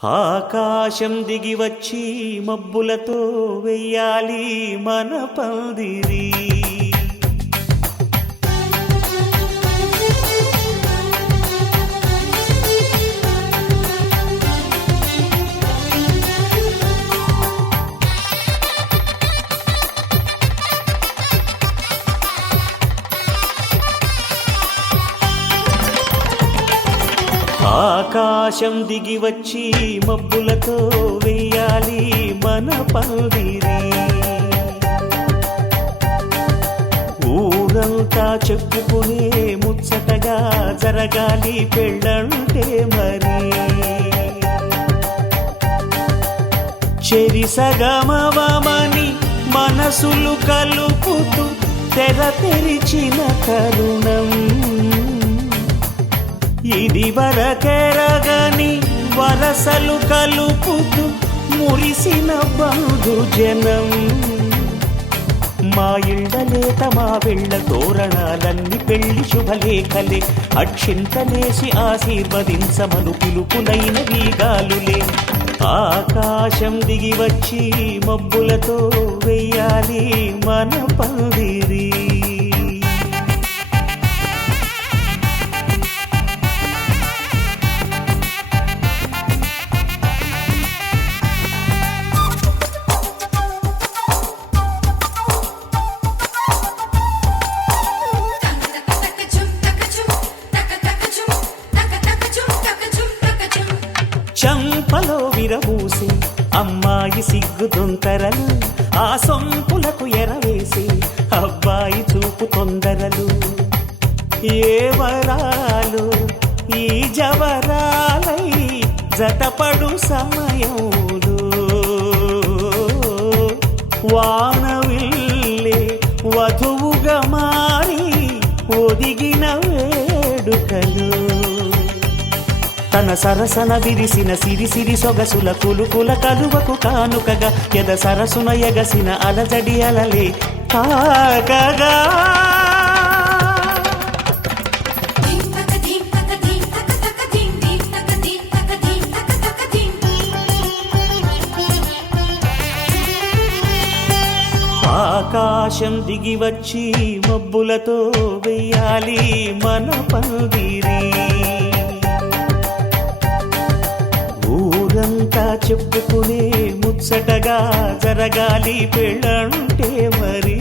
ఆకాశం దిగి వచ్చి మబ్బులతో వెయ్యాలి మన పందిరి. ఆకాశం దిగి వచ్చి మబ్బులతో వెయ్యాలి మన పందిరి. ఊరంతా చెప్పుకునే ముచ్చటగా జరగాలి పెళ్ళంటే మరి. చెరిసగమవమని మనసులు కలుపుతూ తెర తెరిచిన తరుణం ఇది వరకెరగని వరసలు కలుపుతూ మురిసిన బంధుజనం. మా ఇళ్ళలేత మా వెళ్ళ తోరణాలన్నీ పెళ్లి శుభలేఖలే. అక్షింతలేసి ఆశీర్వదించమను పిలుపులైన వీగాలులే. ఆకాశం దిగి వచ్చి మబ్బులతో వెయ్యాలి మన పందిరి. చంపలో విరబూసి అమ్మాయి సిగ్గు దొంతరలు, ఆ సొంపులకు ఎరవేసి అబ్బాయి చూపు తొందరలు. ఏ వరాలు ఈ జవరాలై జతపడు సమయంలో వానవిల్లే వధువుగా మారి ఒదిగిన వేడుకలు. తన సరసన విరిసిన సిరిసిరి సొగసుల కులుకుల కలువకు కానుకగా ఎద సరసున ఎగసిన అలజడి అలలే తాకగా. ఆకాశం దిగి వచ్చి మబ్బులతో వెయ్యాలి మన పందిరి. ఊరంతా చెప్పుకునే ముచ్చటగా జరగాలి పెళ్ళంటే మరి.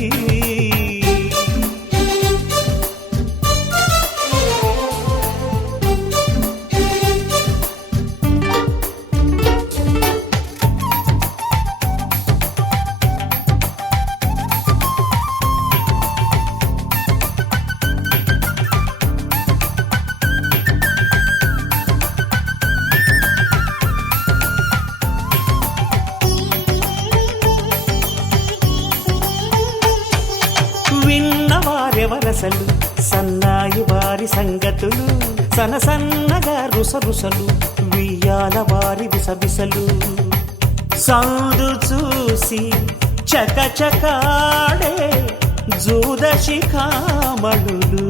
విన్నవారెవరసలు సన్నాయి వారి సంగతులు, సనసన్నగా రుసరుసలు వియ్యాల వారి విసబిసలు. సందు చూసి చకచకాడే జూదశిఖామణులు,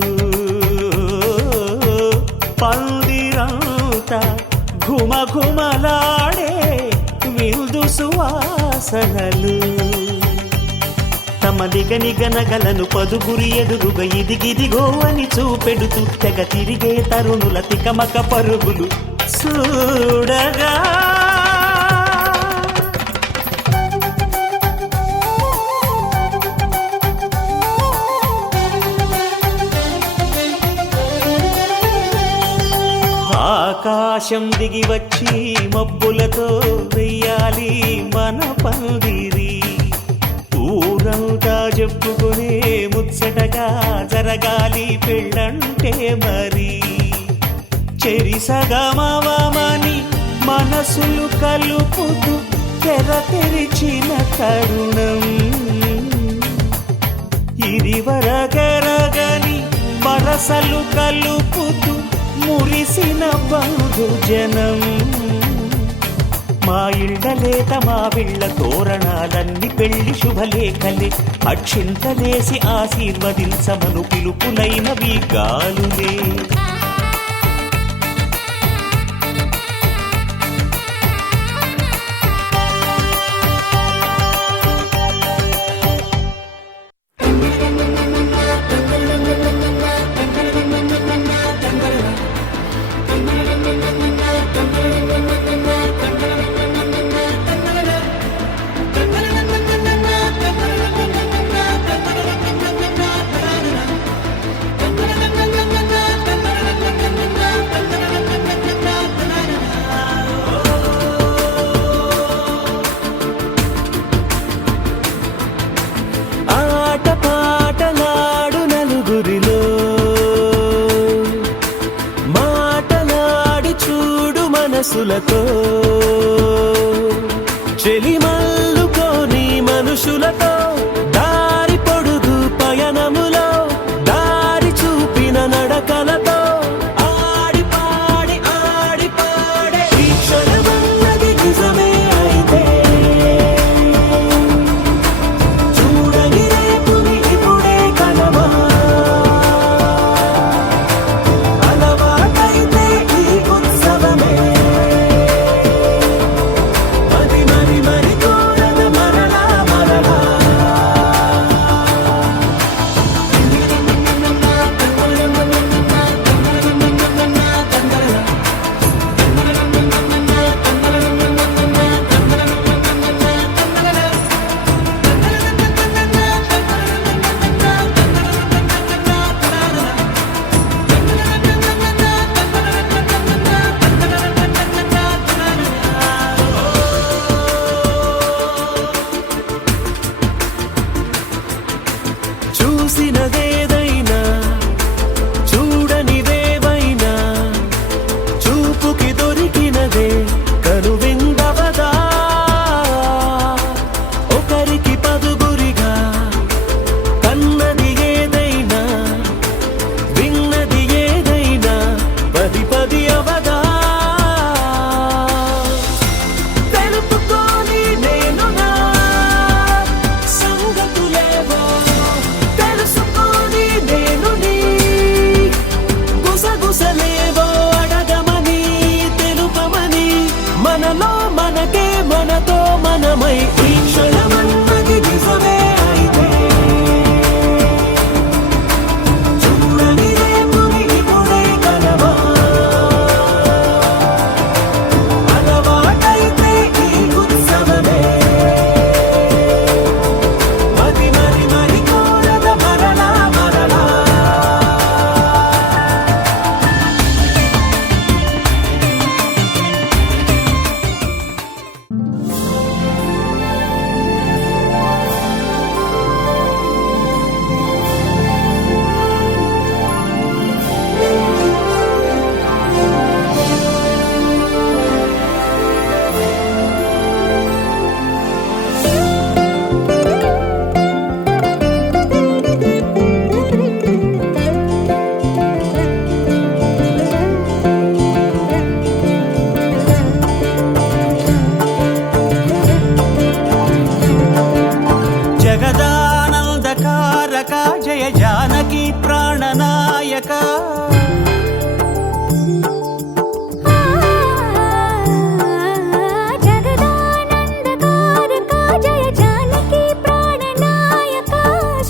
పందిరంతా ఘుమఘుమలాడే విందు సువాసనలు. తమ నిగనిగనగలను పదుగురి ఎదురుగా ఇదిగిదిగో అని చూపెడుతూ తెగ తిరిగే తరుణుల తికమక పరుగులు చూడగా. ఆకాశం దిగి వచ్చి మబ్బులతో వెయ్యాలి మన పందిరి. ఊరంతా చెప్పుకునే ముచ్చటగా జరగాలి పెళ్ళంటే మరి. చెరిసగమవమని మనసులు కలుపుతూ తెర తెరిచిన తరుణం ఇది వరకెరగని వరసలు కలుపుతూ మురిసిన బంధుజనం. మా ఇళ్ళలేత మా వెళ్ళ తోరణాలన్నీ పెళ్లి శుభలేఖలే. అక్షింతలేసి ఆశీర్వదించమను పిలుపులైన వీగాలులే. సొగసులతో చెలిమల్లుకోని మనుషులతో దారి పొడుగు పయనములో దారి చూపిన నడకలతో ఆడి పాడే ఈ క్షణమన్నది నిజమే అయితే చూడని రేపుని ఇప్పుడే కలవా అలవాటైతే ఈ ఉత్సవమే మరి కోరద మరలా మరలా చూసినదేదైనా చూడనివేవైనా చూపుకి దొరికినదే కనువిందవదా ఒకరికి పదుగురిగా కన్నది ఏదైనా విన్నది ఏదైనా పది అవదా తెలుపుకోని నేను నా సంగతులేవో తెలుసుకొని నేను నీ గుసగుసలేవో అడగమని తెలుపమని మనలో మనకే మనతో మనమై ఈ క్షణమన్నది నిజమే అయితే చూడని రేపుని ఇప్పుడే కలవా అలవాటైతే ఈ ఉత్సవమే మరి కోరద మరలా మరలా జగదానందకారక జయ జానకి ప్రాణనాయక జగదానందకారక జయ జానకి ప్రాణనాయక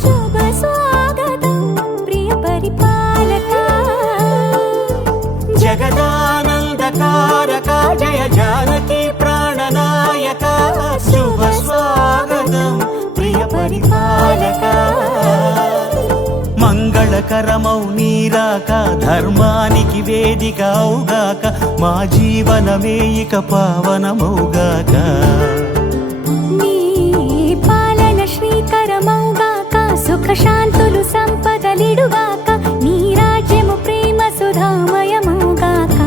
శుభ స్వాగతం ప్రియ పరిపాలక జగదానందకారక జయ జానకి ప్రాణనాయక శుభ స్వాగతం ప్రియ పరిపాలక మంగళకరమౌ నీరాక ధర్మానికి వేదిక అవుగాక మా జీవనమే ఇక పావనమౌగాక నీ పాలన శ్రీకరమౌగాక సుఖ శాంతులు సంపదలిడుగాక నీ రాజ్యము ప్రేమ సుధామయమౌగాక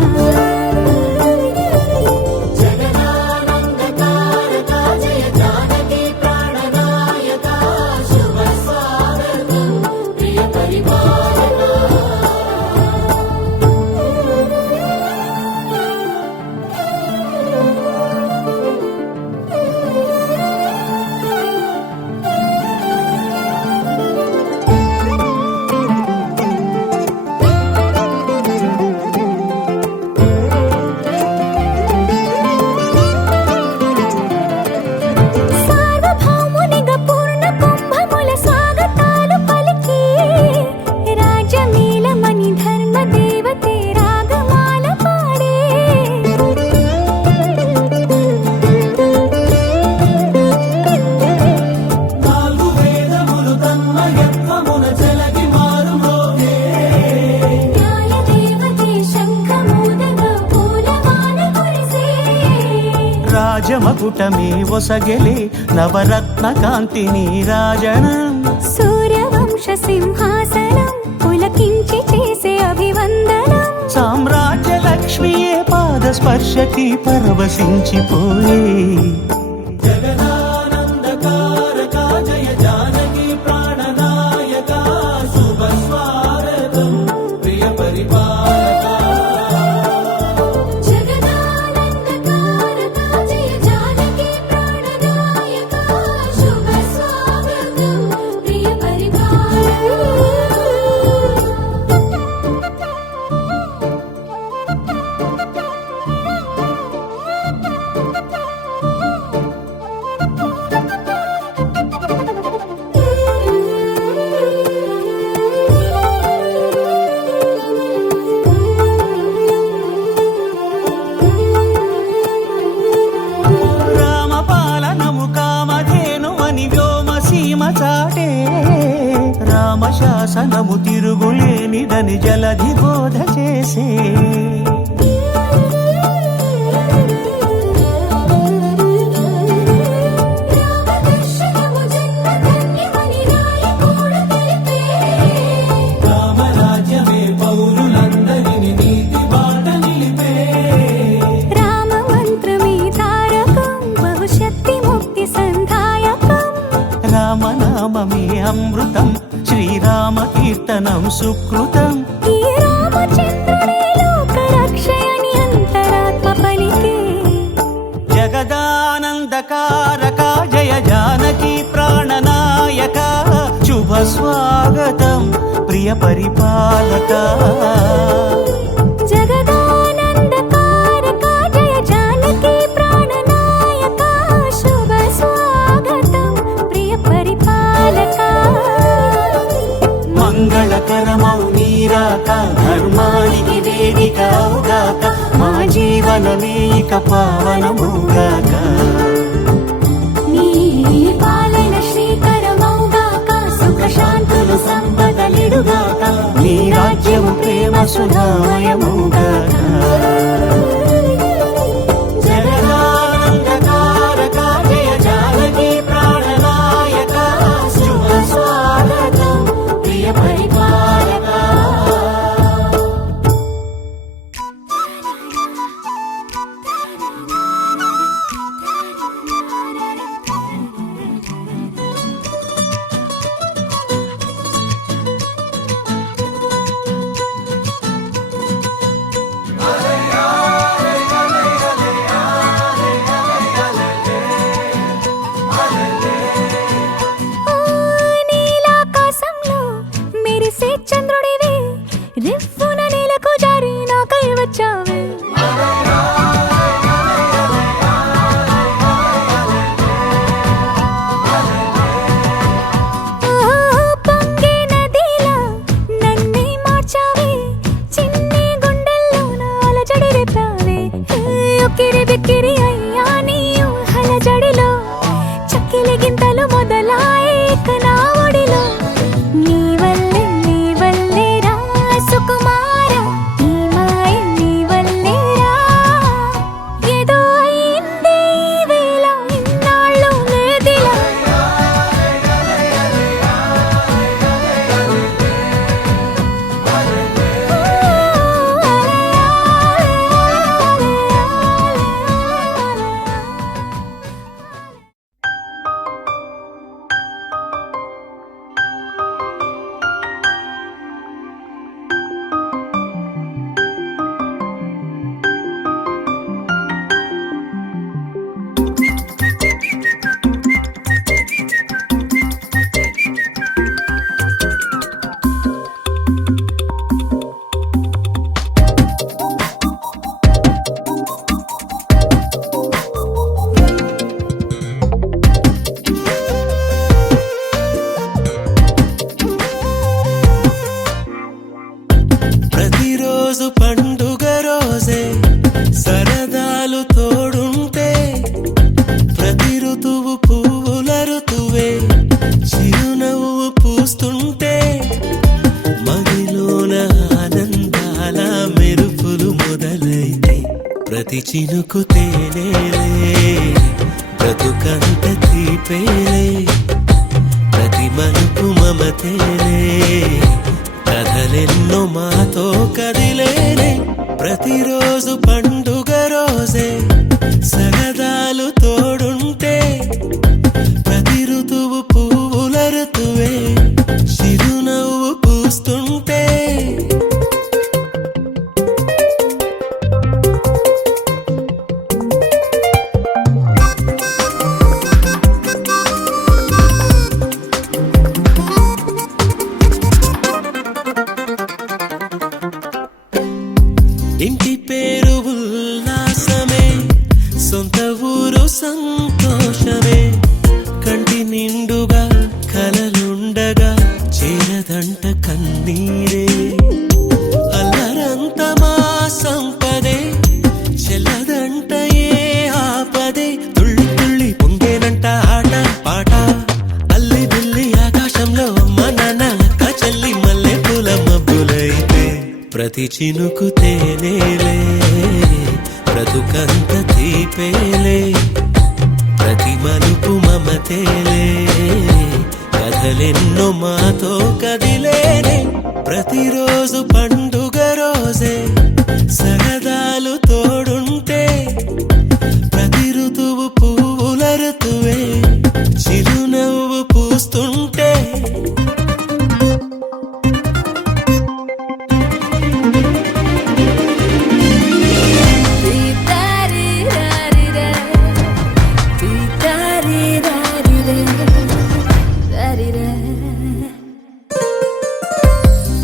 జగదానందకారక జయ జానకి ప్రాణనాయక శుభ స్వాగతం ప్రియ పరిపాలక సార్వభౌమునిగా పూర్ణ కుంభముల స్వాగతాలు పలికి రాజమేళమని ధర్మ దేవతే రాగమాల పాడే నాలుగు వేదములు తన్మయత్వమున చెలగి మారుమోగే న్యాయ దేవతే శంఖమూదగా పూలవాన కురిసే రాజమకుటమే ఒసగెలే నవరత్న కాంతి నీరాజనం సూర్యవంశ సింహాసనం పులకించి చేసే అభివందనం సామ్రాజ్య లక్ష్మియే పాద పాద స్పర్శకి పరవశించిపోయే జగదానందకారక జయ జానకి ప్రాణనాయక శుభ స్వాగతం ప్రియ పరిపాలక జగదానందకారక జయ జానకి ప్రాణనాయక శుభ స్వాగతం ప్రియ రామపాలనము కామధేను అని వ్యోమసీమ చాటే రామశాసనము తిరుగులేనిదని జలధి బోధ చేసే రామదర్శనము జన్మధన్యమని రాయకూడ తెలిపే రామరాజ్యమే పౌరులందరిని నీతి బాట నిలిపే రామ మంత్రమే తారకం బహుశక్తి ముక్తి సంధాయకం రామనామమే అమృతం శ్రీరామ కీర్తనం సుకృతం ఈ రామచంద్రుడే లోక రక్షయని అంతరాత్మ పలికే జగదానందకారక జయ జానకి ప్రాణనాయక శుభ స్వాగతం ప్రియ పరిపాలక జగదానందకారక జయ జానకి ప్రాణనాయక శుభ స్వాగతం ప్రియ పరిపాలక మంగళకరమౌ నీరాక ధర్మానికి వేదిక అవుగాక మా జీవనమే ఇక పావనముగాక నీ పాలన శ్రీకరమౌగాక సుఖ శాంతులు సంపదలిడుగాక నీ రాజ్యము ప్రేమ సుధామయముగాక జగదానందకారక జయ జానకి ప్రాణనాయక శుభ స్వాగతం ప్రియ పరిపాలక నీలాకాశంలో మెరిసే చంద్రుడివే రివ్వున నేలకు జారి నాకై వచ్చావే పొంగే నదిలా నన్నే మార్చావే చిన్ని గుండెల్లో నా అలజడి రేపావే ఉక్కిరి బిక్కిరి అయ్యా నీ ఊహల జడిలో చక్కిలి గింతలు మొదలాయే ఇక నా ఒడిలో నీ వల్లే రా సుకుమార నీ మాయ నీ వల్లే రా ఏదో అయిందే ఈ వేళ ఇన్నాళ్ళు లేదిలా ప్రతిరోజు పండుగ రోజే సరదాలు తోడుంటే ప్రతి ఋతువు పువ్వుల ఋతువే చిరునవ్వు పూస్తుంటే మదిలోన ఆనందాల మెరుపులు మొదలైతే ప్రతి చినుకు తేనేలే బ్రతుకంత తీపేలే ప్రతి మలుపు మమతేలే కథలెన్నో మాతో కదిలేనే ప్రతిరోజు పండుగ రోజే సరదాలు తోడుంటే ప్రతి ఋతువు పువ్వుల ఋతువే చిరునవ్వు పూస్తుంటే ఇంటి పేరు ఉల్లాసమే సొంత ఊరు సంతోషమే కంటి నిండుగా కలలుండగా చేరదంట కన్నీరే అల్లరంత మా సంపదే చెల్లదంట ఏ ఆపదే తుళ్ళి తుళ్ళి పొంగేనంట ఆట పాట అల్లి బిల్లి ఆకాశంలో అమ్మ నాన్న అక్క చెల్లి మల్లె పూల మబ్బులైతే ప్రతి చినుకు తేనేలే బ్రతుకంత తీపేలే ప్రతి మలుపు మమతేలే కథలెన్నో మాతో కదిలేనే ప్రతిరోజు పండుగ రోజే సరదాలు తోడుంటే ప్రతి ఋతువు పువ్వుల ఋతువే చిరునవ్వు పూస్తుంటే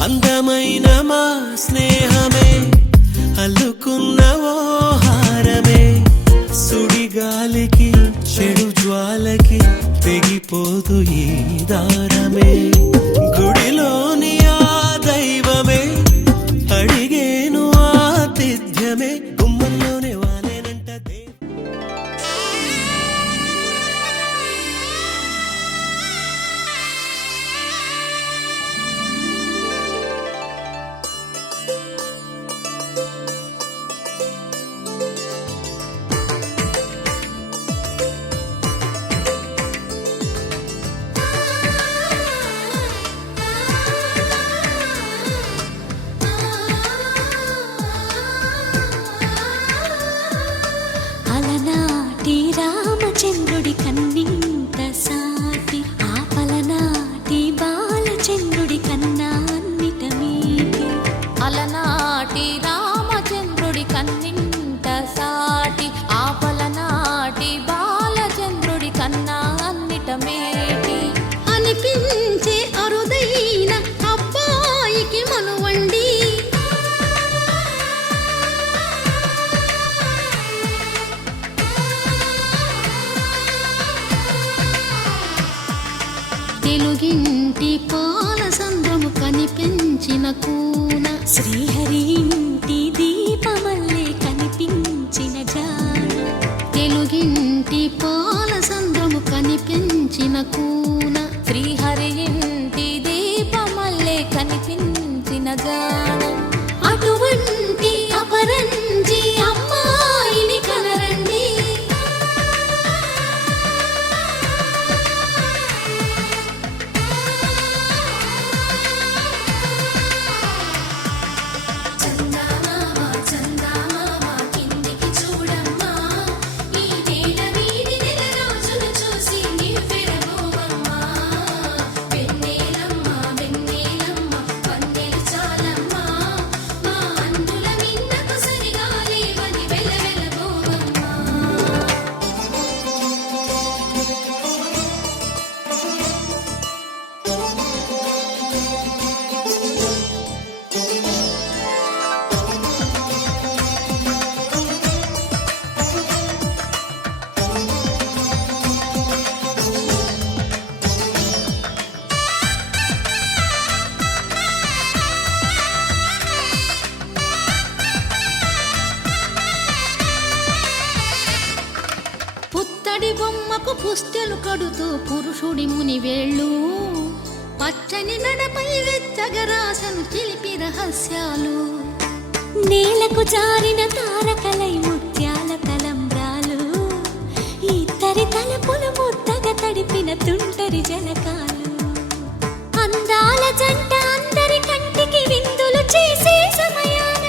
అందమైన మా స్నేహమే అల్లుకున్న ఓ హారమే సుడిగాలికి చెడు జ్వాలకి తెగిపోదు ఈ దారమే గుడిలోని ఆ దైవమే అడిగేను ఆతిథ్యమే గుమ్మంలోనే వాలేనంట అలనాటి రామచంద్రుడి కన్నింత సాటి ఆపలనాటి బాలచంద్రుడి కన్నా అన్నిట మీటి అలనాటి రామచంద్రుడి కన్నింత సాటి ఆపలనాటి బాలచంద్రుడి కన్నా అన్నిట మేటి అనిపించే అరుదైన అబ్బాయికి మనువండి తెలుగింటి పాల సంద్రము కనిపించిన కూన శ్రీహరి ఇంటి దీపమల్లే కనిపించిన జాడ తెలుగింటి పాల సంద్రము కనిపించిన కూన శ్రీహరి ఇంటి దీపమల్లే కనిపించిన జాడ అటువంటి అపరంజి అమ్మాయిని కనరండి కిందికి చూడమ్మా ఈ నేల వీడి నెల రోజులు చూసి నీ పెరగోవమ్మా వెన్నెలమ్మ వెన్నెలమ్మ వన్నెలు చాలమ్మా మా అందుల మిన్నకు సరిగా లేవని వెలవెలగోవమ్మా పుత్తడి బొమ్మకు పుస్తెలు కడుతూ పురుషుడి ముని వేళ్ళు పచ్చని నడపై వెచ్చగరాసను చిలిపి రహస్యాలు నేలకు జారిన తారకలై ముత్యాల తలంబ్రాలు ఇద్దరి తలపులు ముద్దగా తడిపిన తుంటరి జలకాలు అందాల జంట అందరి కంటికి విందులు చేసే సమయాన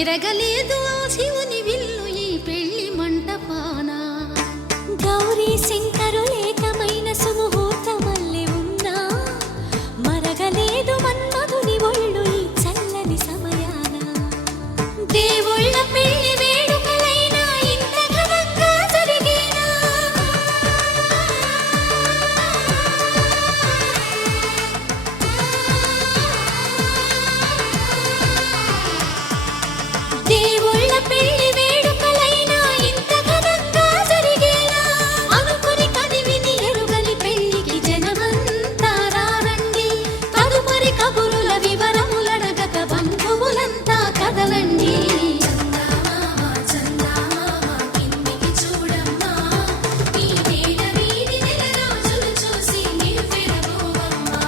మెరగలేదు ఆ శివుని విల్లు ఈ పెళ్లి మంటపాన. గౌరీ శంకరులేకమైన సుముహూర్తమల్లె ఉన్నా మరగలేదు మన్మధుని ఒళ్ళు ఈ చల్లని సమయాన. దేవుళ్ళ పెళ్లి వేడుకలైనా ఇంత ఘనంగా జరిగేనా? దేవుళ్ళ పెళ్లి వేడుకలైనా ఇంత ఘనంగా జరిగేనా? అనుకుని కనివిని ఎరుగని పెళ్లికి జనమంతా రారండి. తదుపరి కబురుల వివరములడగక బంధువులంతా కదలండి. చందమామ చందమామ కిందికి చూడమ్మా, ఈ వేళ వీడి నెల రోజులు చూసి నివ్వెరబోవమ్మా.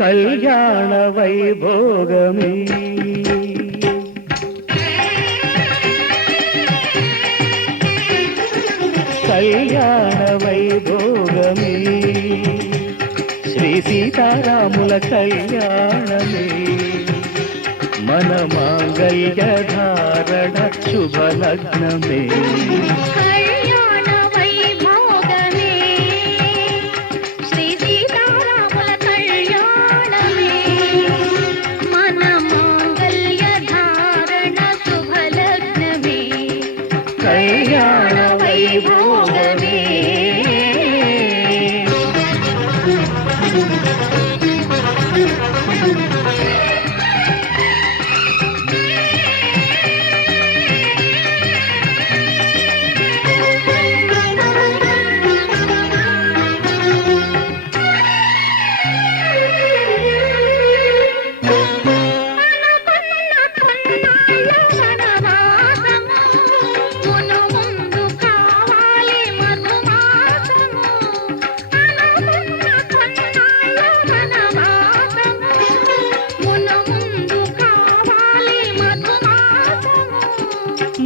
కళ్యాణ వైభోగమే కళ్యాణ వైభోగమే శ్రీ సీతారాముల కళ్యాణమే మన మాంగళ్య ధారణ శుభలగ్నమే. కళ్యాణ వైభోగమే శ్రీ సీతారాముల కళ్యాణమే మన మాంగళ్య ధారణ శుభలగ్నమే. కళ్యాణ వైభోగమే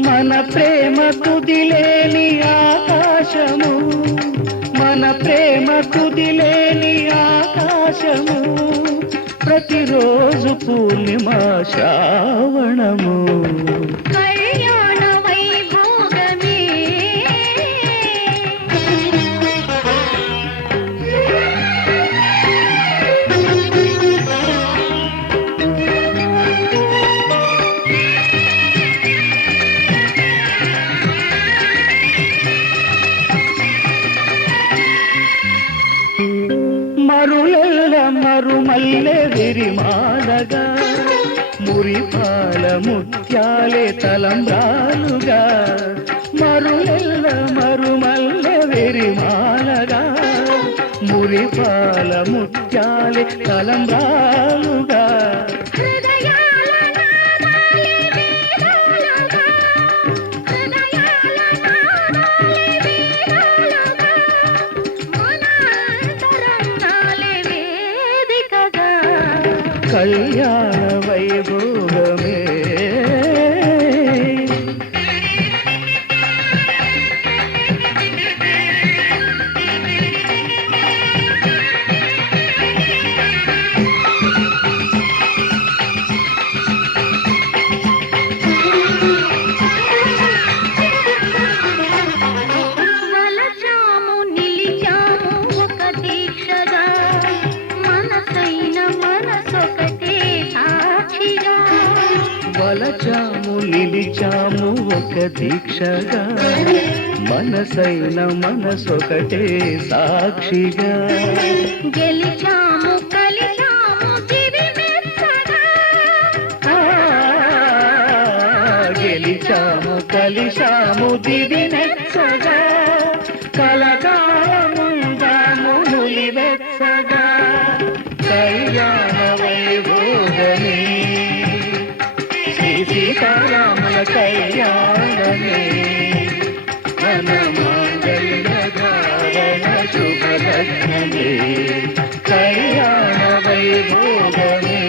మన ప్రేమ తుదిలేని ఆకాశము మన ప్రేమ తుదిలేని ఆకాశము ప్రతిరోజు పూర్ణిమా శ్రావణము. కళ్యాణ వైభోగమే మరులెల్ల మరుమల్లె విరిమాలగా మురిపాల ముత్యాలే తలంబ్రాలుగా. మరులెల్ల మరుమల్లె విరిమాలగా మురిపాల ముత్యాలే తలంబ్రాలుగా. కళ్యాణ వైభోగమే వలచాము నిలిచాము ఒక దీక్షగా మనసైన మనసొకటే సాక్షిగా. వలచాము నిలిచాము ఒక దీక్షగా మనసైన మనసొకటే సాక్షిగా. గెలిచాము కలిచాము దివి మెచ్చగా. గెలిచాము కలిశాము దివి నెచ్చగా కలకాలముందాము నులివెచ్చగా. కళ్యాణ వైభోగమే శ్రీ సీతారాముల కళ్యాణమే మన మాంగళ్య ధారణ శుభలగ్నమే. కళ్యాణ వైభోగమే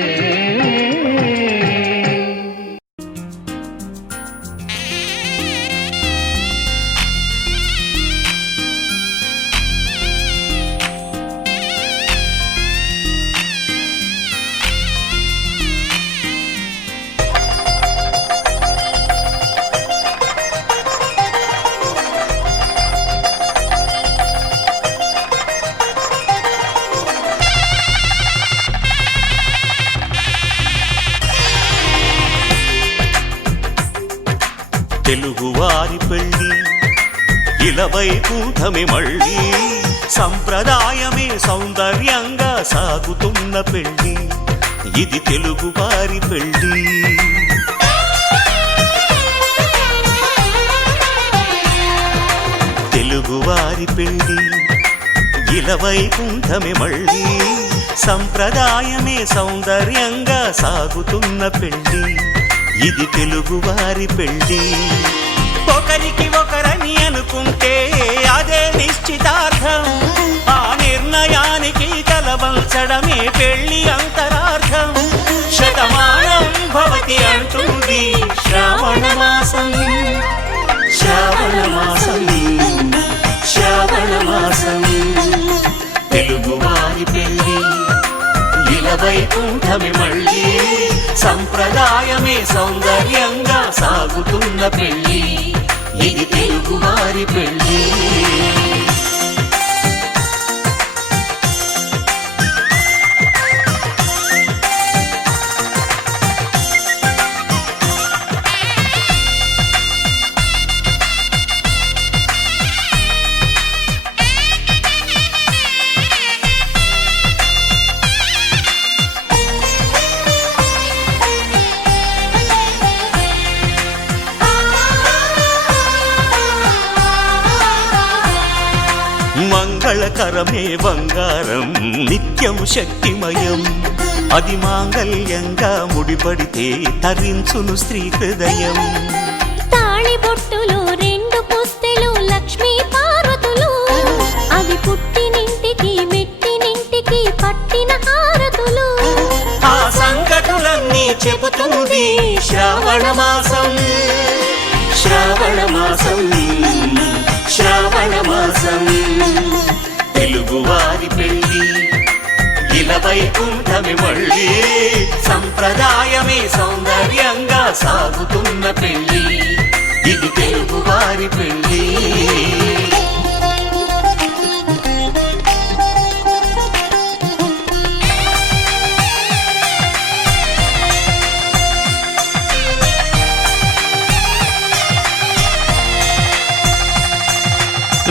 పెళ్ళి ఇలవైకుంఠమే మళ్ళీ సంప్రదాయమే సౌందర్యంగా సాగుతున్న పెళ్ళి ఇది తెలుగు వారి పెళ్ళి తెలుగువారి పెళ్ళి ఇలవైకుంఠమే మళ్ళీ సంప్రదాయమే సౌందర్యంగా సాగుతున్న పెళ్ళి ఇది తెలుగువారి పెళ్ళి ఒకరికి ఒకరని అనుకుంటే అదే నిశ్చితార్థం ఆ నిర్ణయానికి తలవంచడమే పెళ్ళి అంతరార్థం శతమానం భవతి అంటుంది శ్రావణ మాసం శ్రావణ మాసం శ్రావణ మాసం తెలుగువారి పెళ్ళి ఇలవైకుంఠమే మళ్ళీ సంప్రదాయమే సౌందర్యంగా సాగుతున్న పెళ్ళి ఇది తెలుగువారి పెళ్ళి మంగళకరమే బంగారం నిత్యం శక్తిమయం అది మాంగళ్యంగా ముడిపడితే తరించును స్త్రీ హృదయం తాళిబొట్టులో రెండు పుస్తెలు లక్ష్మీ పార్వతులు అవి పుట్టినింటికి మెట్టినింటికి పట్టిన హారతులు ఆ సంగతులన్నీ చెబుతుంది శ్రావణ మాసం శ్రావణ మాసం శ్రావణ మాసం తెలుగువారి పెళ్ళి ఇలవైకుంఠమే మళ్ళీ సంప్రదాయమే సౌందర్యంగా సాగుతున్న పెళ్ళి ఇది తెలుగువారి పెళ్ళి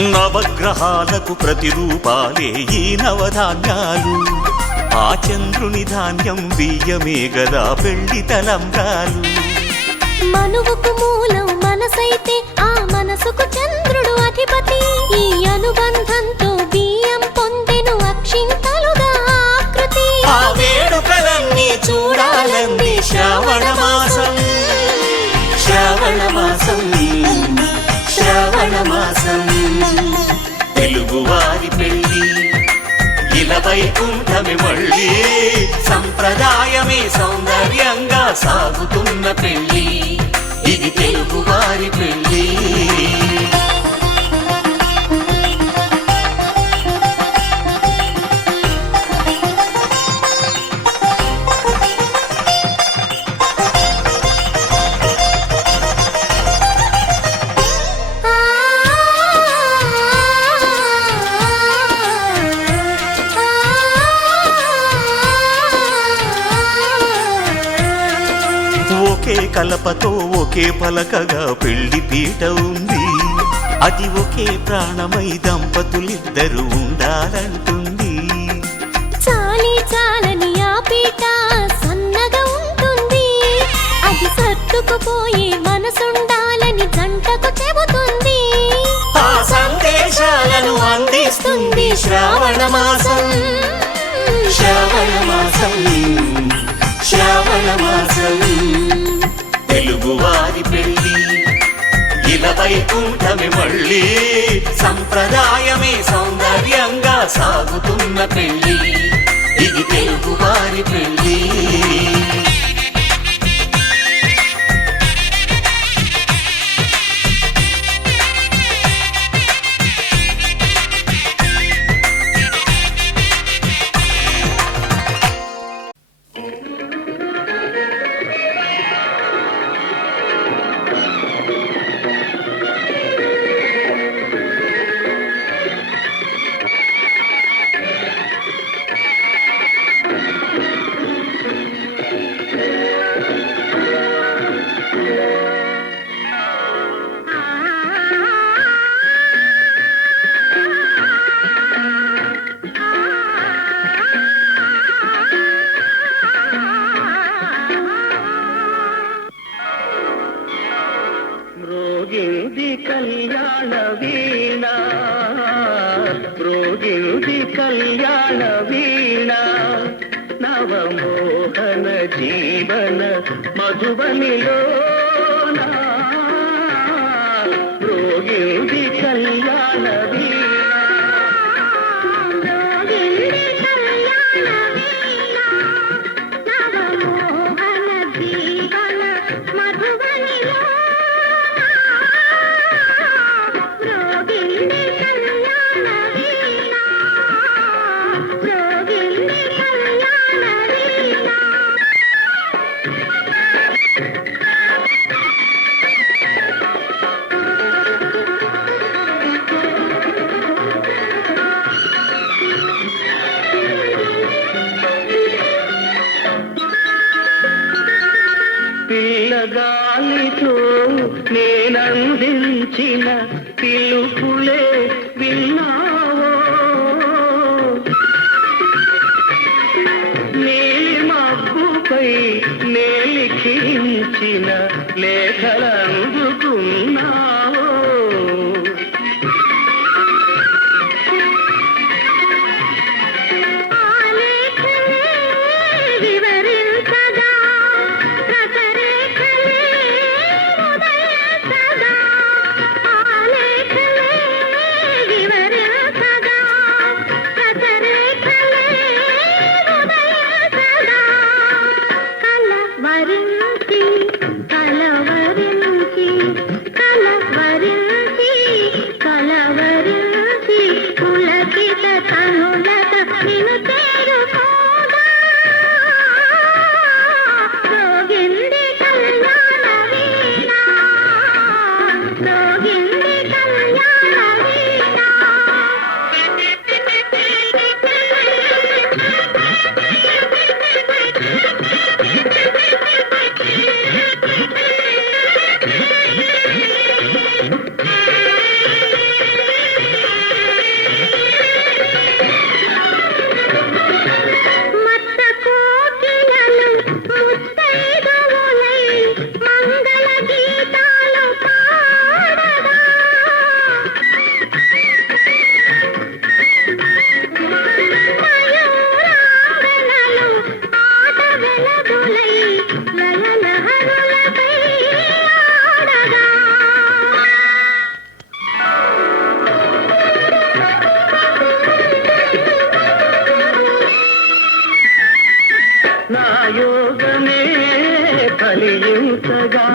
నవగ్రహాలకు ప్రతిరూపాలే ఈ నవధాన్యాలు ఆ చంద్రుని ధాన్యం బియ్యమే గదా పెళ్లి తలంబ్రాలు మనువుకు మూలం మనసైతే ఆ మనసుకు చంద్రుడు అధిపతి ఈ అనుబంధంతో బియ్యం పొందెను అక్షింతలుగా ఆకృతి ఆ వేడుకలన్నీ చూడాలంది శ్రావణ మాసం శ్రావణ మాసం శ్రావణ మాసం తెలుగువారి పెళ్ళి ఇలవైకుంఠమే మళ్ళీ సంప్రదాయమే సౌందర్యంగా సాగుతున్న పెళ్ళి ఇది తెలుగువారి పెళ్ళి ఒకే కలపతో ఒకే పలకగా పెళ్లి పీట ఉంది అది ఒకే ప్రాణమై దంపతులిద్దరూ ఉండాలంటుంది చాలి చాలని ఆ పీట సన్నగా ఉంటుంది అది సర్దుకుపోయే మనసుండాలని జంటకు చెబుతుంది ఆ సందేశాలను అందిస్తుంది శ్రావణ మాసం శ్రావణ మాసం శ్రావణ మాసం తెలుగువారి పెళ్ళి ఇలవైకుంఠమే మళ్ళీ సంప్రదాయమే సౌందర్యంగా సాగుతున్న పెళ్ళి ఇది తెలుగువారి పెళ్ళి మ్రోగినుది కళ్యాణ వీణ నవమోహన జీవన మధుబనిలో మ్రోగినుది కళ్యాణ వీణ పిల్లగాలితో నేనందించిన పిలుపులే విన్నావో నీలి మబ్బుపై నేలిఖించిన లేఖలందుకున్నావో నా యోగమే ఫలించగా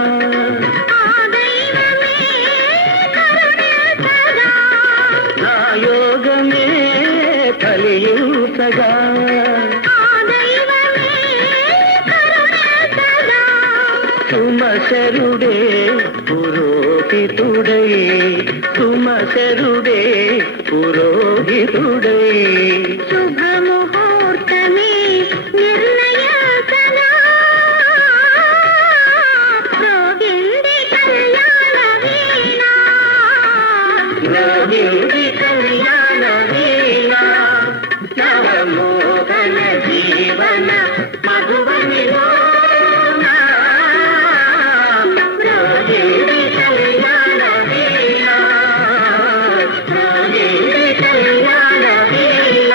నా యోగమే ఫలించగా సుమశరుడే పురోహితుడై సుమశరుడే పురోహితుడై శుభముహూర్తమే నిర్ణయాసనా మ్రోగింది కళ్యాణ వీణ మ్రోగింది కళ్యాణ వీణ నవమోహన జీవన మధుబనిలో మ్రోగింది కళ్యాణ వీణ మ్రోగింది కళ్యాణ వీణ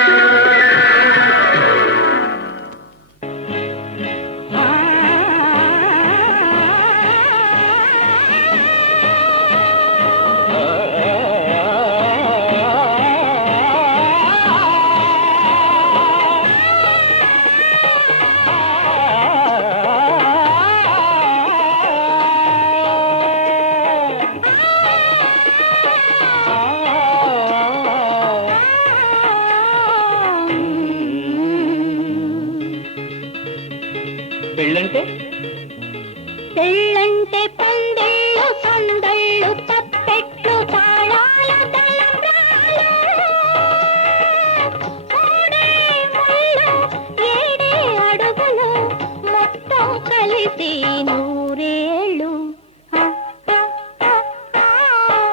పెళ్ళంటే పెళ్ళంటే పందిళ్ళు సందళ్ళు తప్పెట్లు తాళాల తలంబ్రాలు మూడే ముళ్ళు ఏడే అడుగులు మొత్తం కలిసి నూరేళ్ళు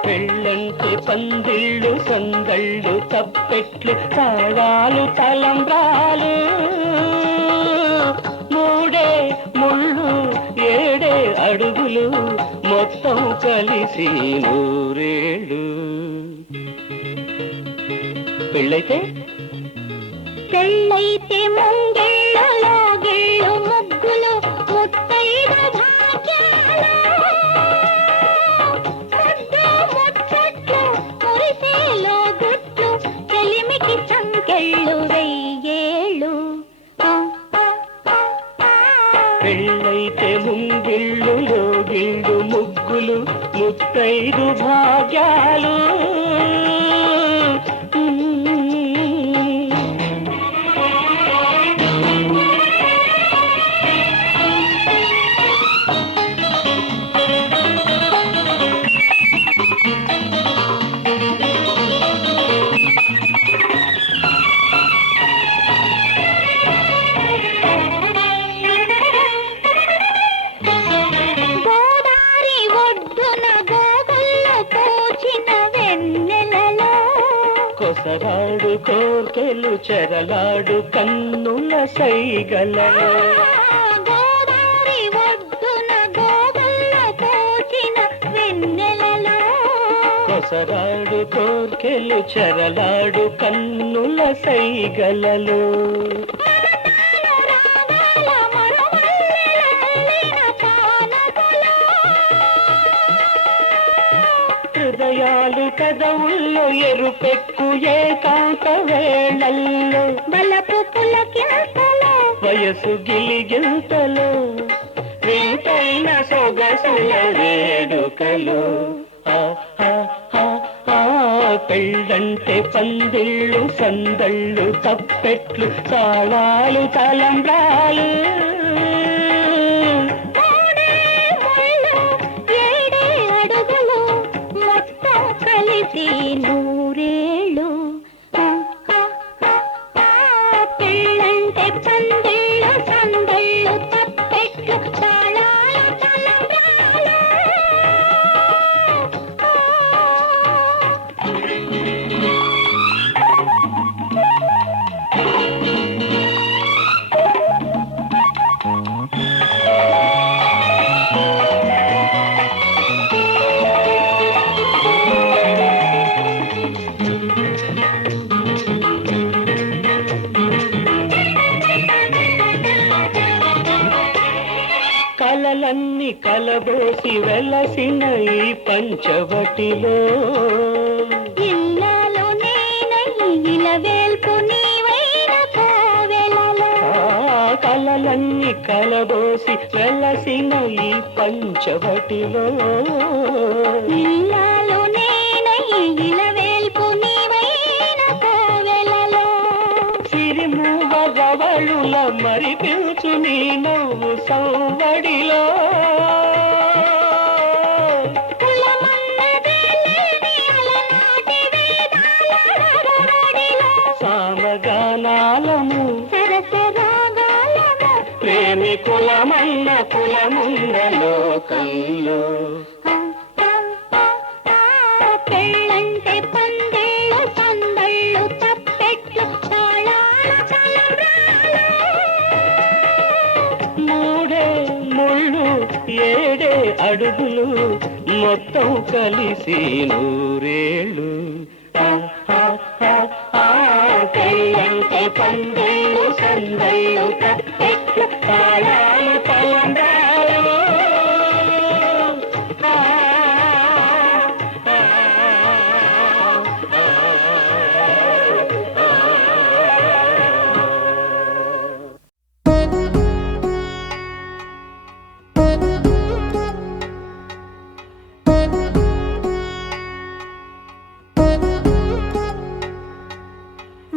పెళ్ళంటే పందిళ్ళు సందళ్ళు తప్పెట్లు తాళాలు తలంబ్రాలు మూడే ముళ్ళు ఏడే అడుగులు మొత్తం కలిసి నూరేళ్ళు పెళ్ళైతే పెళ్ళైతే ముంగిళ్ళలో గిళ్ళు ముగ్గులు ముత్తైదు భాగ్యాలు ముద్దు ముచ్చట్లు మురిసేలో గుట్లు చెలిమికి సంకెళ్ళు వెయ్యేళ్ళు పెళ్ళైతే ముంగిళ్ళు లోగిళ్ళు ముగ్గులు ముత్తైదు భాగ్యాలు గోదారి ఒడ్డున గోగుల్లో పూచిన వెన్నెలలో కొసరాడు కోర్కెలు చెరలాడు కన్నుల సైగలలో గోదారి ఒడ్డున గోగుల్లో పూచిన వెన్నెలలో కొసరాడు కోర్కెలు చెరలాడు కన్నుల సైగలలో హృదయాలు కదవుల్లో ఎరుపెక్కు ఏకాంత వేళల్లో బలపు పులకింతలో వయసు గిలిగింతలో వింతైన సొగసుల వేడుకలు ఆ, ఆ, ఆ, ఆ, పెళ్ళంటే పందిళ్ళు సందళ్ళు తప్పెట్లు తాళాలు తలంబ్రాలు మూడే ముళ్ళు, ఏడే అడుగులు మొత్తం కలిసి నూరేళ్ళు పెళ్ళంటే పందిళ్ళు సందళ్ళు తప్పెట్లు తాళాలు తలంబ్రాలు కలలన్నీ కలబోసి వెలసిన ఈ పంచవటిలో ఇల్లాలో నేనై ఇలవేల్పు నీవైన కోవెలలో ఆ కలలన్నీ కలబోసి వెలసిన ఈ పంచవటిలో ఇల్లాలో నేనై ఇలవేల్పు నీవైన కోవెలలో సిరిమూవ గవళుల మరి పిలుచు నీ నవ్వు సౌవడిలో కులమన్నదే లేని అలనాటి వేదాల రగవడిలో సామగానాలము సరస రాగాలము ప్రేమికులమన్న కులమున్న లోకంలో పెళ్ళంటే పందిళ్ళు సందళ్ళు తప్పెట్లు తాళాల తలంబ్రాలు మూడే ముళ్ళు ఏడే అడుగులు మొత్తం కలిసి నూరేళ్ళు ఆ, ఆ, ఆ, ఆ, పెళ్ళంటే పందిళ్ళు సందళ్ళు తప్పెట్లు తాళాలు తలంబ్రాలు ఆ, ఆ,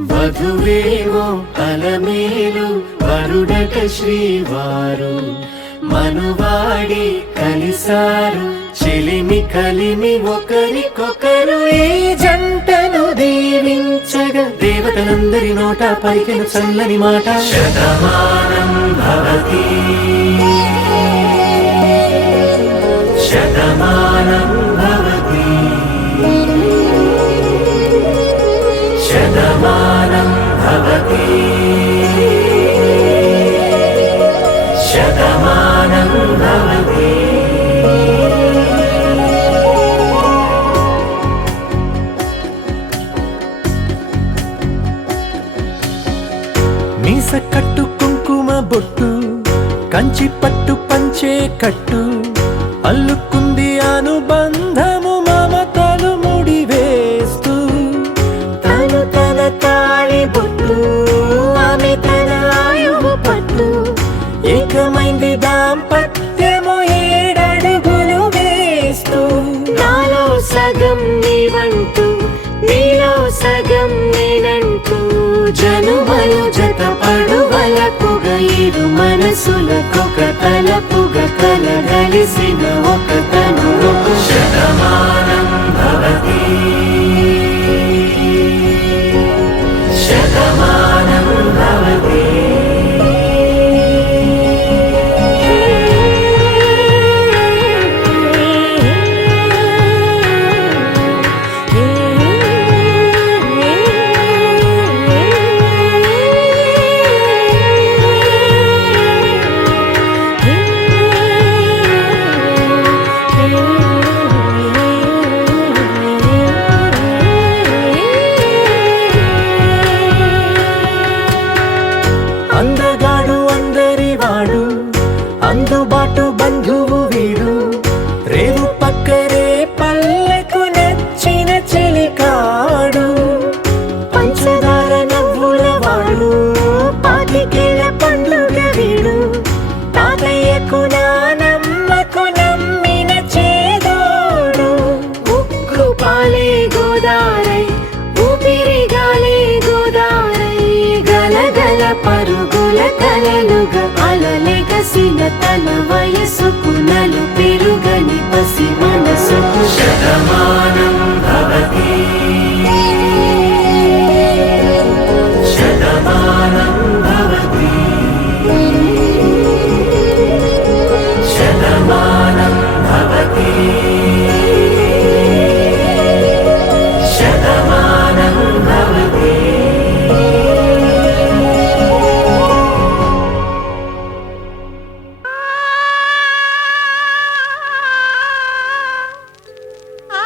వధువేవో అలమేలు వరుడట శ్రీవారు మనువాడి కలిసారు చెలిమి కలిమి ఒకరికొకరు ఈ జంటను దీవించగా దేవతలందరి నోట పలికిన చల్లని మాట శతమానం భవతి శతమానం భవతి శతమానం భవతి శతమానం భవతి పనస కట్టు కుంకుమ బొట్టు కంచి పట్టు పంచే కట్టు అల్లుకుంది అనుబంధము మమతలు ముడివేస్తూ తను తన తాళి బొట్టు ఆమె తన ఆయువు పట్టు ఏకమైంది దాంపత్యము 7 అడుగులు వేస్తూ నాలో సగం నీవంటూ నీలో సగం నేనంటూ జనుమలు జతపడువలపుగ ఇరు మనసులకొక తలపుగ కలగలిసిన ఒక తను శతమానం భవతి శతమానం భవతి అందగాడు అందరివాడు అందుబాటు బంధువు వీడు రేవు పక్కరే పల్లెకు నచ్చిన చెలికాడు పంచదార నవ్వుల వాడు పాతికేల పండుగ వీడు తాతయ్యకు నానమ్మకు నమ్మిన చేదోడు ఉక్కు పాలే గోదారై ఊపిరిగాలే గోదారై గలగల పరుగుల కలలుగా అలలెగసిన తన వయసుకు నలు పెరుగని పసి మనసుకు శతమానం భవతి శతమానం భవతి శతమానం భవతి శతమానం భవతి ఆ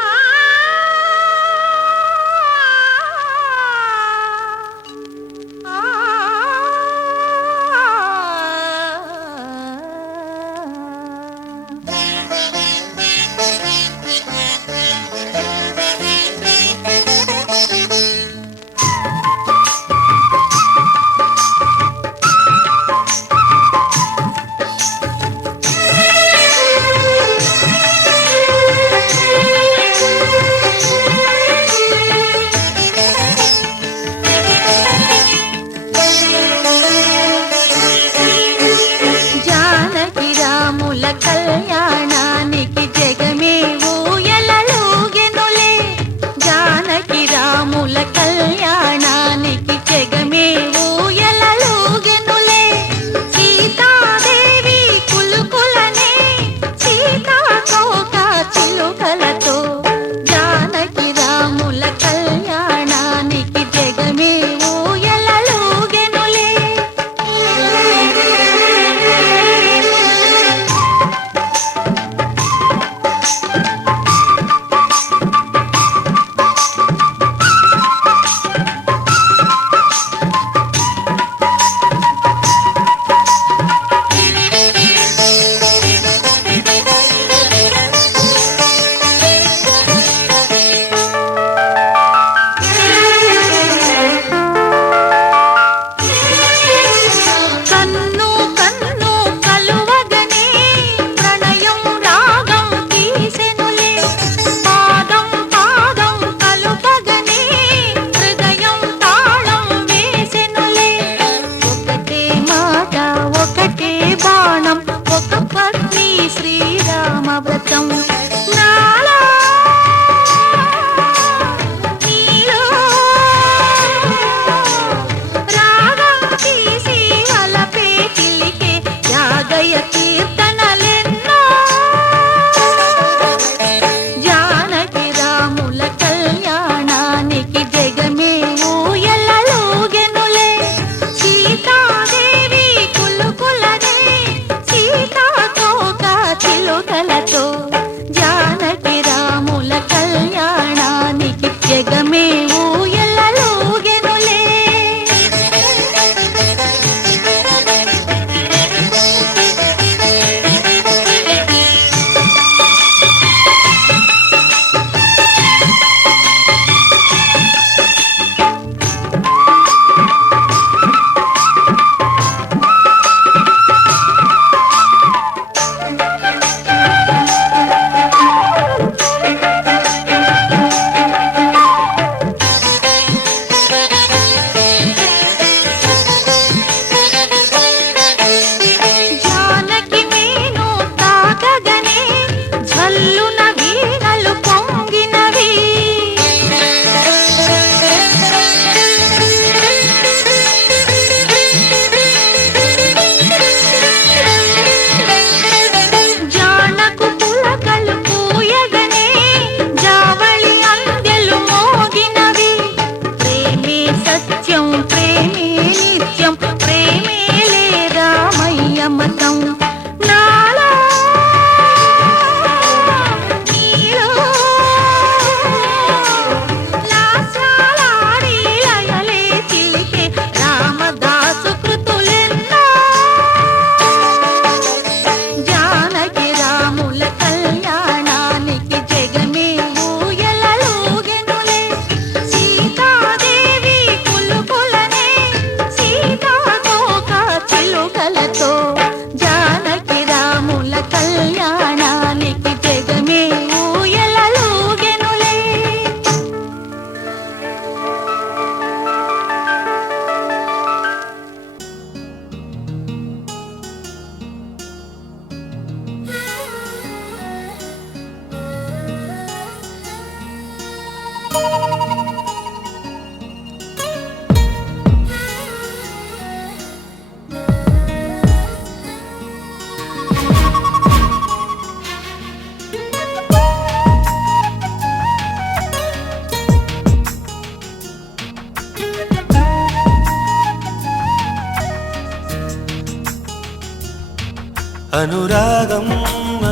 అనురాగం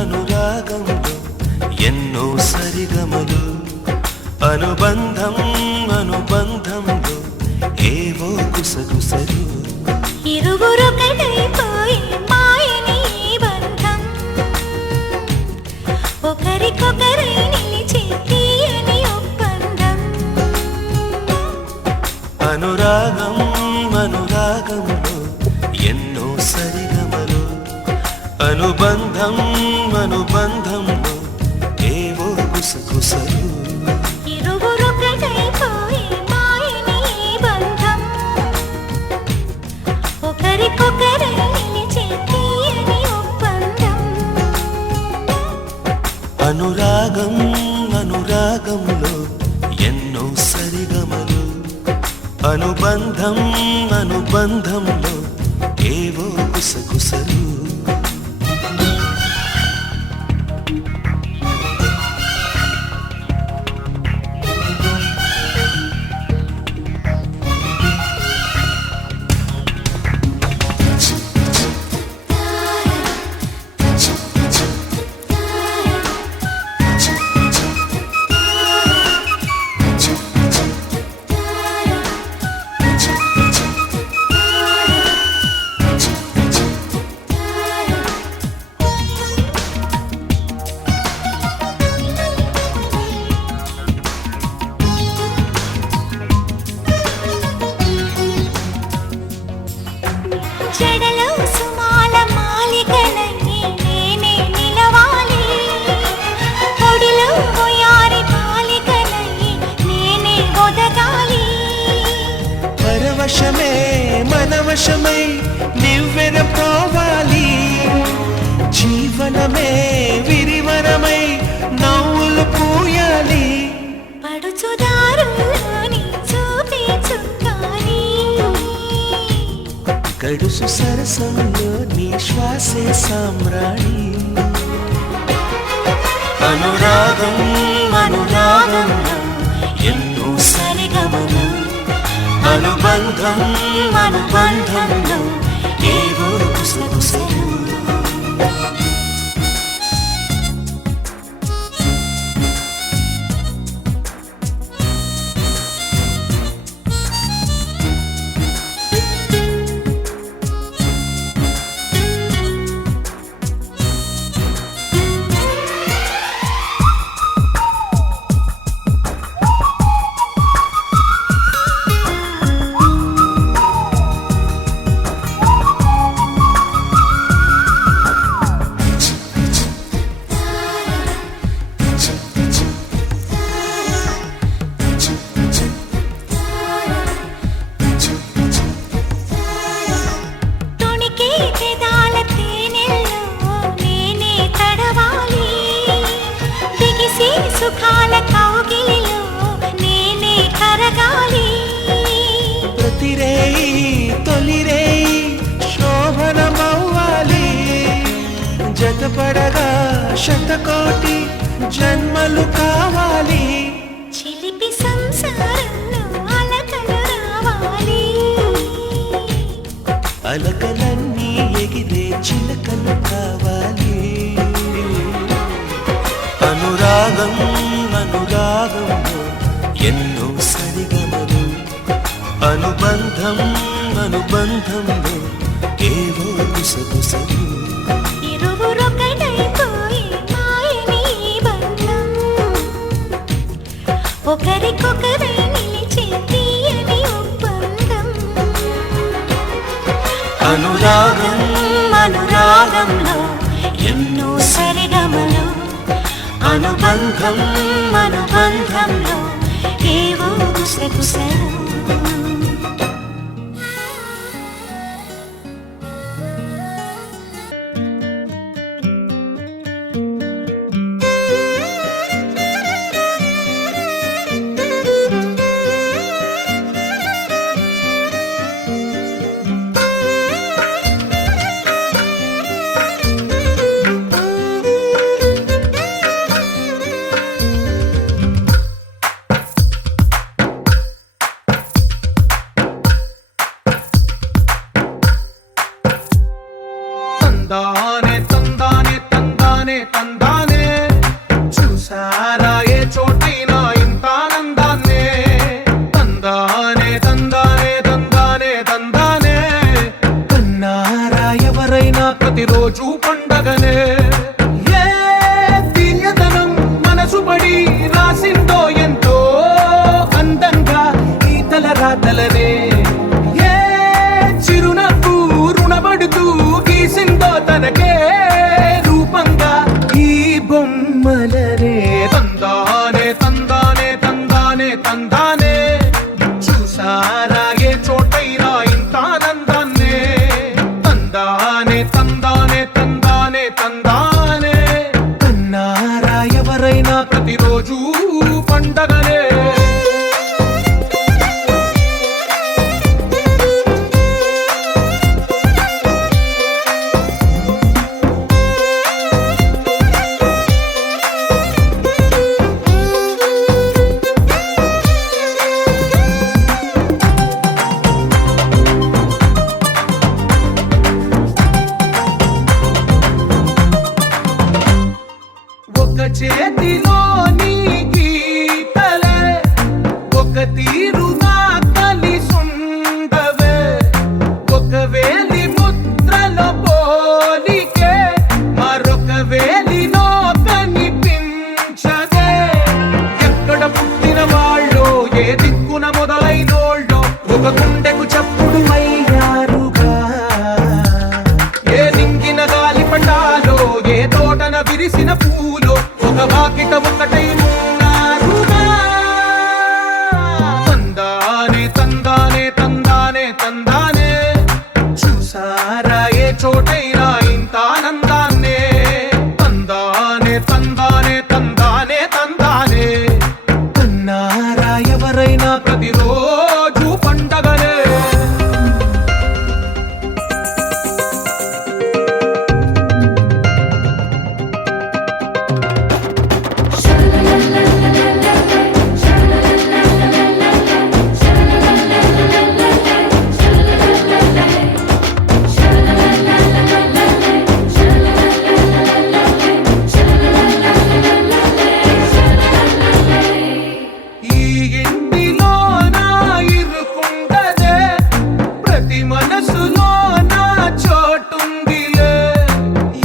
అనురాగంలో ఎన్నో సరిగమలు అనుబంధం అనుబంధంలో ఏవో గుసగుసలు ఇరువురొకటైపోయి మాయని ఈ బంధం ఒకరికొకరై నిలిచే తీయని ఒప్పందం అనురాగం అనురాగంలో ఎన్నో సరిగమలు అనుబంధం అనుబంధంలో ఏవో గుసగుసలు ఇరువురొకటైపోయి మాయని ఈ బంధం ఒకరికొకరై నిలిచే తీయని ఒప్పందం అనురాగం అనురాగంలో ఎన్నో సరిగమలు అనుబంధం అనుబంధంలో ఏవో గుసగుసలు జడలో సుమాల మాలికలన్నీ నేనే నిలవాలి పొడిలో పోయారి మాలికలన్నీ నేనే ఒదగాలి పరవశమే మనవశమై నివ్వెన పోవాలి జీవనమే విరివరమై నవ్వులు పూయాలి పడుచుదారుల్లోని చూపే చుక్కాని గడుసు సరసంలో నీ శ్వాసే సామ్రాణి అనురాగం అనురాగంలో ఎన్నో సరిగమలు అనుబంధం అనుబంధంలో ఏవో గుసగుసలు తుణికే పెదాల తేనెల్లో నేనే తడవాలి బిగిసి సుఖాల కౌగిలిలో నేనే కరగాలి ప్రతిరేయి తొలిరేయి శోభనమవ్వాలి జతపడగా శతకోటి జన్మలు కావాలి చిలిపి సంసారంలో అలకలు రావాలి అలకలన్నీ ఎగిరే చిలకలు కావాలి అనురాగం అనురాగంలో ఎన్నో సరిగమలు అనుబంధం అనుబంధంలో ఏవో గుసగుసలు ఇరువురొకటైపోయి మాయని ఈ బంధం ఒకరికొకరై నిలిచే తీయని ఒప్పందం అనురాగం అనురాగంలో ఎన్నో సరిగమలు అనుబంధం అనుబంధంలో ఏవో గుసగుసలు తనకే రూపంగా ఈ బొమ్మలనే తందానే తందానే తందానే తందానే చూసారా ఏ చోటైనా ఇంత ఆనందాన్నే తందానే తందానే తందానే తందానే అన్నారా ఎవరైనా ప్రతిరోజు పండగనే ఒక చేతిలో నీ గీతలే ఒక తీరుగా కలిసుండవే ఒక వేలి ముద్రలో పోలికే మరొక వేలిలో కనిపించదే ఎక్కడ పుట్టిన వాళ్ళో ఏ దిక్కున మొదలైనోళ్ళో ఒక గుండెకు చప్పుడు అయ్యారుగా ఏ నింగిన గాలి పటాలో ఏ తోటన విరిసిన పూలో ఒక వాకిట ఒకటై ఉన్నారుగా తందానే తందానే తందానే తందానే చూసారా ఏ చోటైనా ఇంత ఆనందాన్నే తందానే తందానే తందానే తందానే అన్నారా ఎవరైనా ప్రతిరోజు పండగనే ఈ ఇంటిలో నా ఇరుకుండదే ప్రతి మనసులో నా చోటుందిలే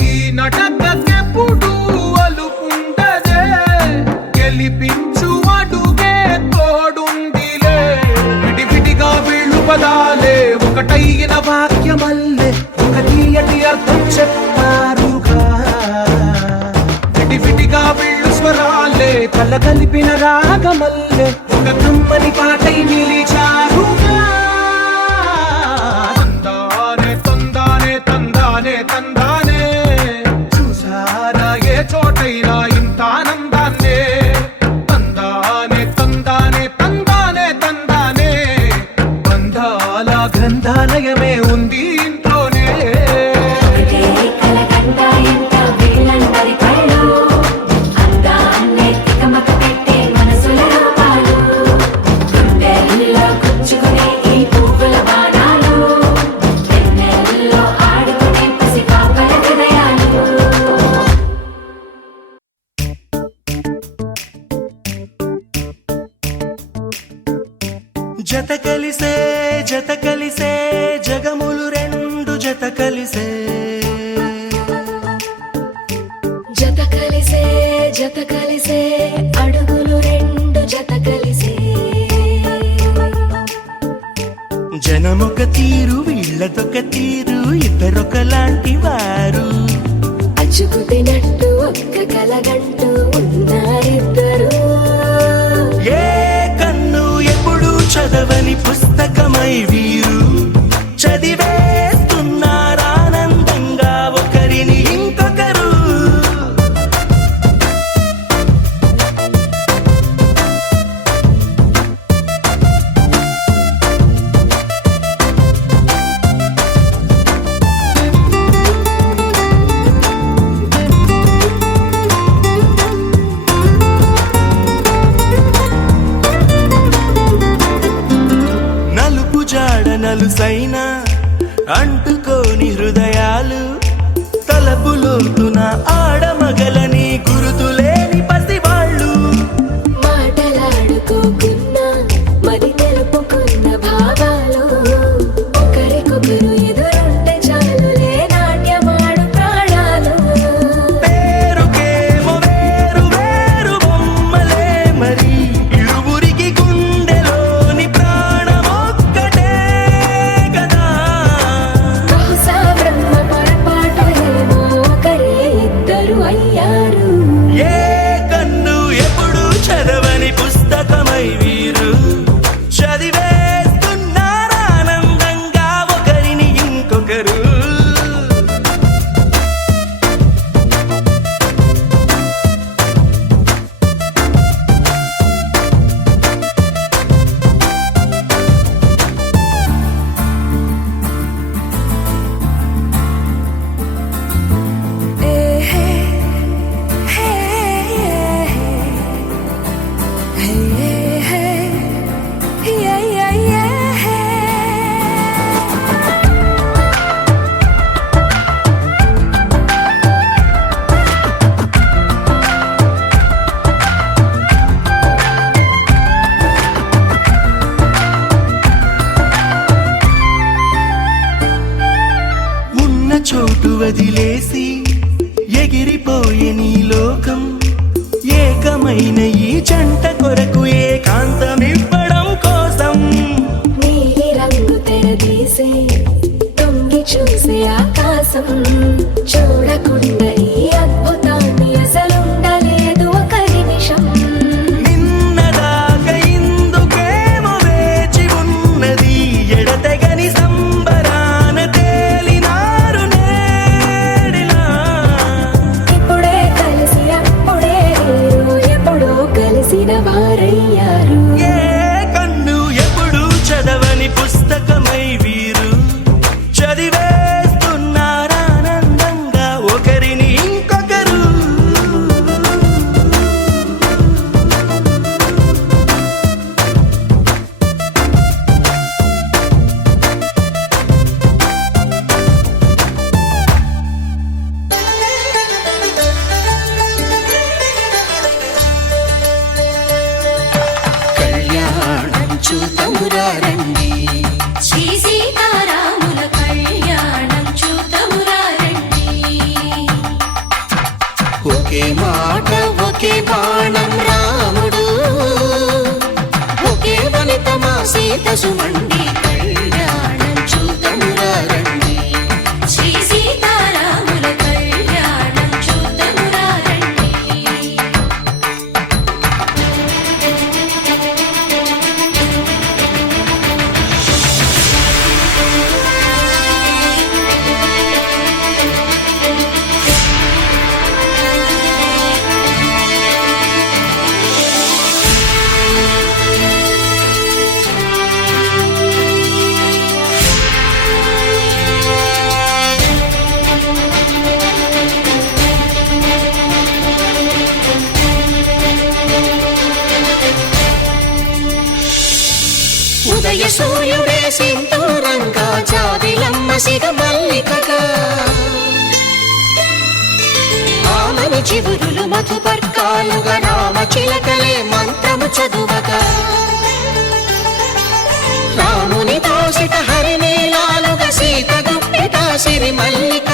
ఈ నటకెప్పుడు అలుపుండదే గెలిపించు అడుగే తోడుందిలే విడివిడిగా వీళ్ళు పదాలే ఒకటైన వాక్యమల్లే ఒక తీయటి అర్థం చెప్పారుగా విడివిడిగా వీళ్ళు స్వరాలే కల కలిపిన రాగమల్లే ఒక కమ్మని పాటై నిలిచారుగా తందానే తందానే తందానే తందానే చూసారా ఏ చోటైనా ఇంత ఆనందాన్నే తందానే తందానే తందానే తందానే బంధాల గ్రంథాలయమే ఉంది ఇంట్లోనే జత కలిసే జగములు రెండు జత కలిసే జత కలిసే అడుగులు రెండు జత కలిసే జనమొక తీరు వీళ్ళదొక తీరు ఇద్దరొకలాంటి వారు అచ్చుకు తినట్టు ఒక్క కలగంటూ ఉన్నారిద్దరు ఏ కన్ను ఎప్పుడు చదవని పుస్తకమై వీరు చదివేస్తున్నారానందంగా ఒకరిని ఇంకొకరు నలుసైన అంటుకోని హృదయాలు తలపులోతున ఆడమగలని గురుతులేని పసివాళ్ళు మాటలాడుకోకున్నా మరి తెలుపుకున్న భావాలు ఒకరికొకరు ఎదురుంటే చాలులే నాట్యమాడు ప్రాణాలు పేరుకేమో వేరు వేరు బొమ్మలే మరి ఇరువురికి గుండెలోని ప్రాణమొక్కటే కదా బహుశా బ్రహ్మ పొరపాటు వదిలేసి ఎగిరిపోయే నీ లోకం ఏకమైన ఈ జంట కొరకు ఏకాంతమివ్వడం కోసం నీలి రంగు తెరదీసే తొంగి చూసే ఆకాశం చూడకుండా ఈ అద్భుతాన్ని అసలుండలేదు ఒక నిమిషం నిన్నదాకా ఇందుకేమో వేచి ఉన్నది ఎడతెగని సంబరాన తేలినారు నేడిలా ఇప్పుడే కలిసి అప్పుడే మీరు ఎప్పుడో కలిసిన వారయ్యారు ఏ కన్ను ఎప్పుడు చదవని పుస్తకమై వీరు చదివేస్తున్నారానందంగా ఒకరిని ఇంకొకరు కళ్యాణం చూతమురా రండి శ్రీ సీతారాముల కళ్యాణం చూతమురా రండి ఒకే మాట ఒకే బాణం రాముడు ఒకే వనిత మా సీత సుమండి కళ్యాణం చూతమురా రండి శ్రీ సీతారాముల కళ్యాణం చూతమురా రండి ఉదయ సూర్యుడే సింధూరంగా జాబిలమ్మ సిగ మల్లికగా ఆమని చివురులు మధుపర్కాలుగా రామ చిలకలే మంత్రము చదువగా రాముని దోసిట హరినీలాలుగా సీత గుప్పిట సిరి మల్లిక